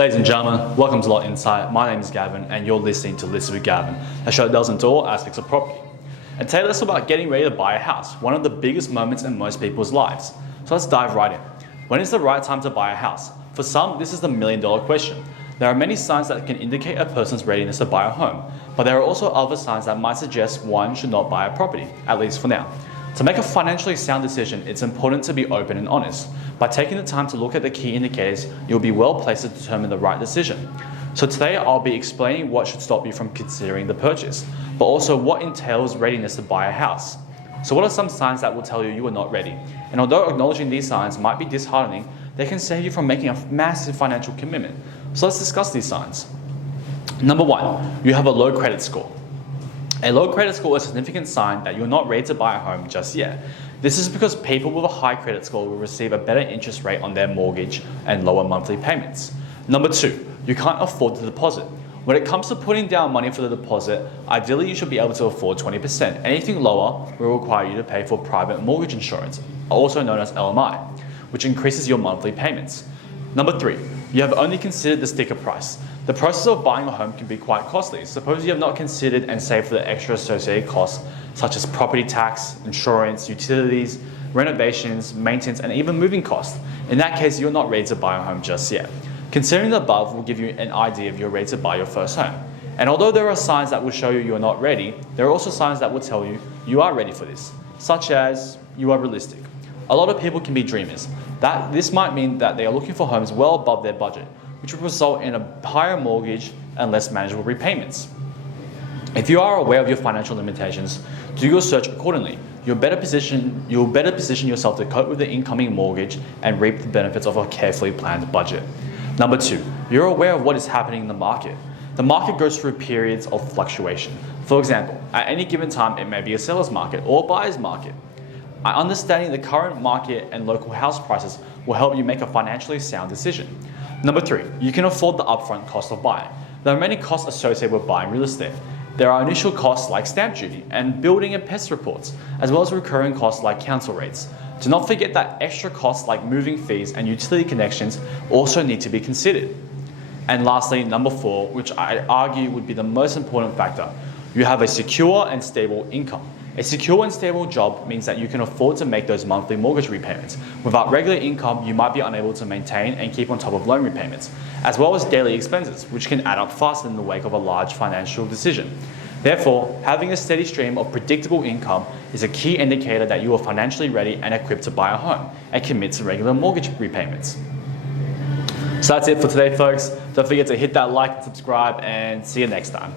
Ladies and gentlemen, welcome to Lot Insight. My name is Gavin and you're listening to Listen with Gavin, a show that delves into all aspects of property. And today let's talk about getting ready to buy a house, one of the biggest moments in most people's lives. So let's dive right in. When is the right time to buy a house? For some, this is the million-dollar question. There are many signs that can indicate a person's readiness to buy a home, but there are also other signs that might suggest one should not buy a property, at least for now. To make a financially sound decision, it's important to be open and honest. By taking the time to look at the key indicators, you'll be well placed to determine the right decision. So today I'll be explaining what should stop you from considering the purchase, but also what entails readiness to buy a house. So what are some signs that will tell you are not ready? And although acknowledging these signs might be disheartening, they can save you from making a massive financial commitment. So let's discuss these signs. Number one, you have a low credit score. A low credit score is a significant sign that you're not ready to buy a home just yet. This is because people with a high credit score will receive a better interest rate on their mortgage and lower monthly payments. Number two, you can't afford the deposit. When it comes to putting down money for the deposit, ideally you should be able to afford 20%. Anything lower will require you to pay for private mortgage insurance, also known as LMI, which increases your monthly payments. Number three, you have only considered the sticker price. The process of buying a home can be quite costly. Suppose you have not considered and saved for the extra associated costs such as property tax, insurance, utilities, renovations, maintenance, and even moving costs. In that case, you're not ready to buy a home just yet. Considering the above will give you an idea if you're ready to buy your first home. And although there are signs that will show you're not ready, there are also signs that will tell you are ready for this, such as you are realistic. A lot of people can be dreamers. This might mean that they are looking for homes well above their budget, which would result in a higher mortgage and less manageable repayments. If you are aware of your financial limitations, do your search accordingly. You'll better position yourself to cope with the incoming mortgage and reap the benefits of a carefully planned budget. Number two, you're aware of what is happening in the market. The market goes through periods of fluctuation. For example, at any given time, it may be a seller's market or a buyer's market. Understanding the current market and local house prices will help you make a financially sound decision. Number three, you can afford the upfront cost of buying. There are many costs associated with buying real estate. There are initial costs like stamp duty and building and pest reports, as well as recurring costs like council rates. Do not forget that extra costs like moving fees and utility connections also need to be considered. And lastly, number four, which I argue would be the most important factor, you have a secure and stable income. A secure and stable job means that you can afford to make those monthly mortgage repayments. Without regular income, you might be unable to maintain and keep on top of loan repayments, as well as daily expenses, which can add up fast in the wake of a large financial decision. Therefore, having a steady stream of predictable income is a key indicator that you are financially ready and equipped to buy a home and commit to regular mortgage repayments. So that's it for today, folks. Don't forget to hit that like and subscribe, and see you next time.